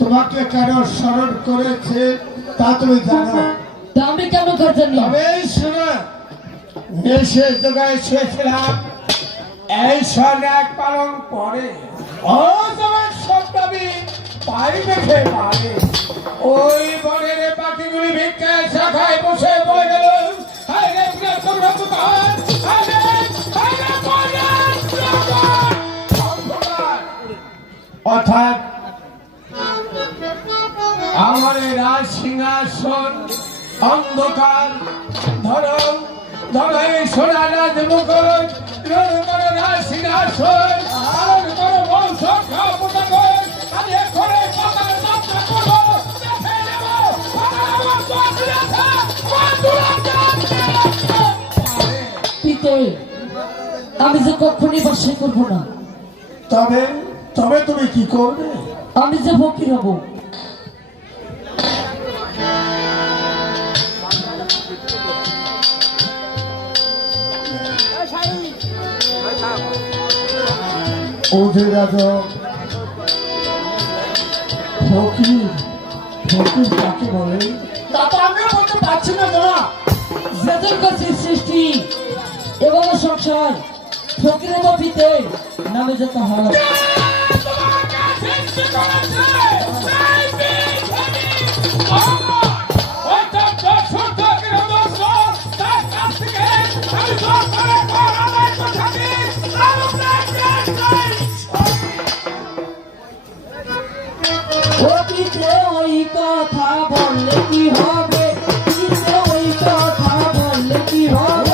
তোমাকে কেন স্মরণ করেছে তা তুমি জানো? আমি কেন জানি? তবে শোনো, নেশে জোগায় শুয়েছিলাম এই স্বর্ণাক পালন পরে ও তোমার সপ্তাহে পাই দেখে পারে ওই বনের পাখিগুলি ভিক্ষা শাখায় বসে বলে গেল অর্থাৎ আমার রাজ সিংহাসন অন্ধকার ধরম ধরে সোনা রাজ মুকুল রাজ সিংহাসন আর করে বংশ খাপটা করে আমি করে পাতার মাথা করব দেখে নেব পিতে আমি যে কখনই বাসা করব না। তবে তবে তুমি কি করবে? আমি যে ফকির হব। ওদের রাজা ফকির ফকির কাকে বলে তা তো আমিও বলতে পারছি না দাদা। যাদের কাছে সৃষ্টি এবং সংসার ফকির হব পিতে নামে যেতে হয়। ওই কথা বললে কি হবে? ওই কথা বললে কি হবে?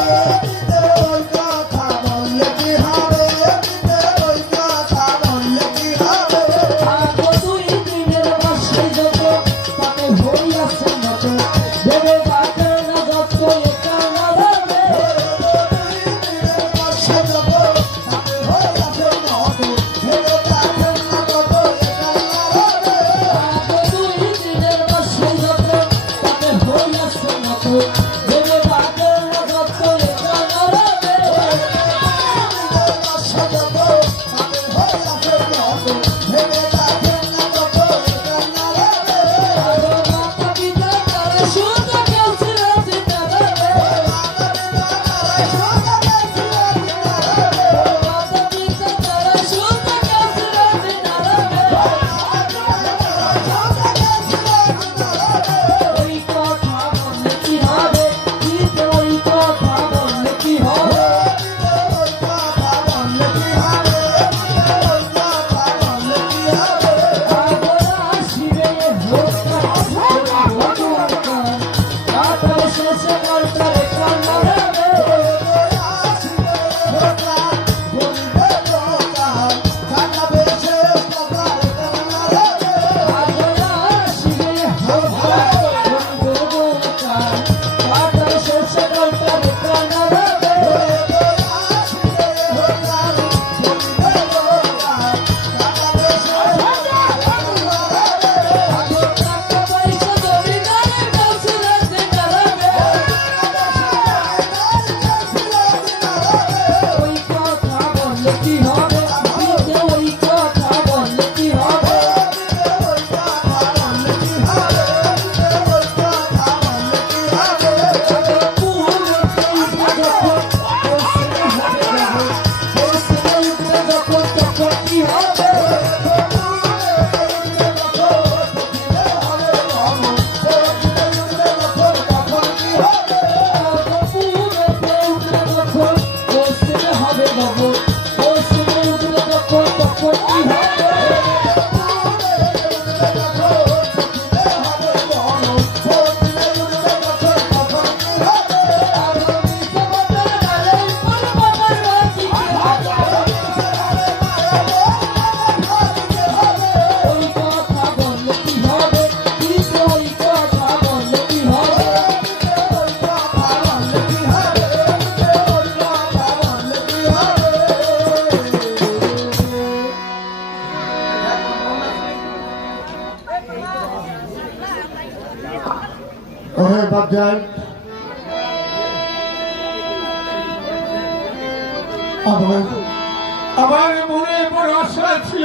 আমার মনে বড় আশা ছিল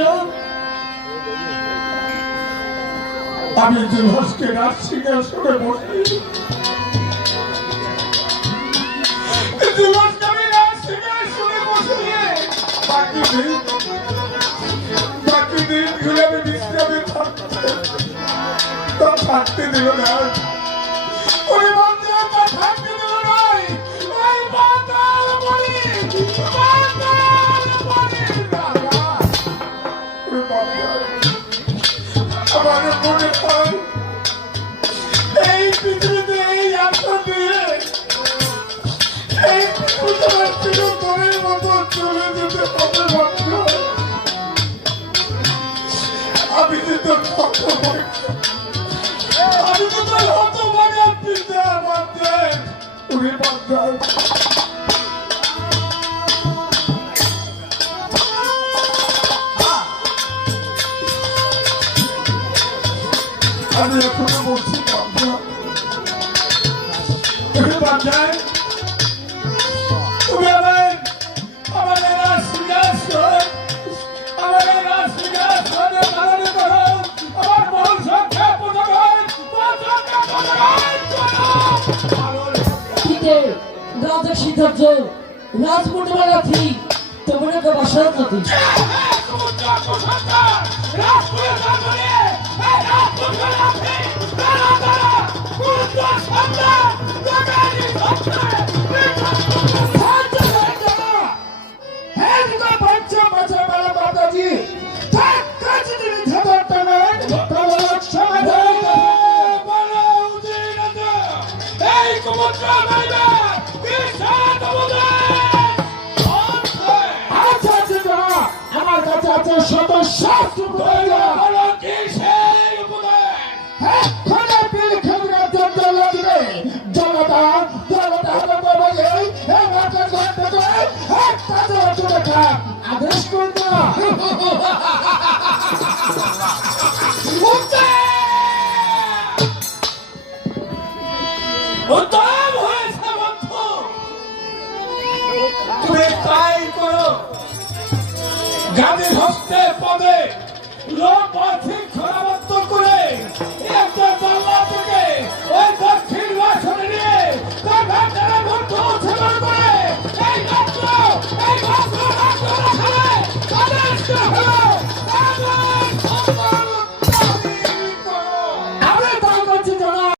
আমি যুবরাজকে রাজসিংহাসনে বসি, যুবরাজকে আমি রাজসিংহাসনে বসিয়ে বাকি দিনগুলো আমি বিশ্রামে থাকতে দিল না। ওই বান্দা তা থাকতে দিল নাই। ওই বান্দার বলি, বান্দার বলি রাজা। ওই বান্দার আমার মনে হয় এই পৃথিবীতে এই আশা দিয়ে এই পৃথিবীর চিরতরের মতো চলে যেতে হবে বান্দা। আমি যে তোর আমি তো তোর হতভাগা পিতা বান্দা। ওরে বান্দা আমি এখনো বলছি বান্দা, ওরে বান্দা তুমি আমাদের রাজসিংহাসন ধারণ করো। আমার মন সংখ্যা ঠিকে রাজা সিদ্ধার্থ রাজপরিবারাথী তোমার বাসার প্রতি আমার কাছে আছে শত শাস্ত্র আদেশ করবে না। উত্তম হয়েছে বন্ধু, তুমি তাই করো। গান্ধী হস্তে পদে লোক